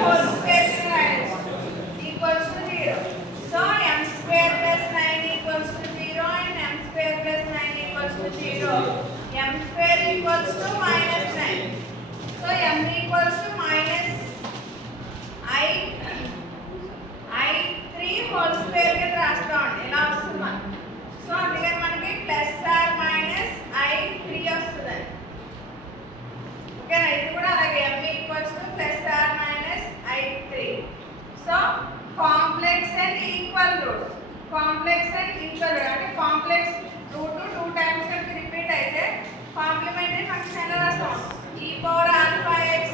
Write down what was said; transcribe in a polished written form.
whole square equals to 0. So m square plus 9 equals to 0 and m square plus 9 equals to 0. M square equals to minus 9. So m equals to minus I3 whole square కి రాస్తాం ఇలా వస్తుంది మనకి. సో అందుకని మనకి plus or minus I3 వస్తుంది. ఓకేనా? ఇది కూడా అలాగే m equals to plus or minus I3. So complex and equal roots. Complex and equal root అంటే కాంప్లెక్స్ రూట్ 2 టైమ్స్ కనుక రిపీట్ అయితే కాంప్లిమెంటరీ ఫంక్షన్ ఎలా రాస్తాం? e power alpha x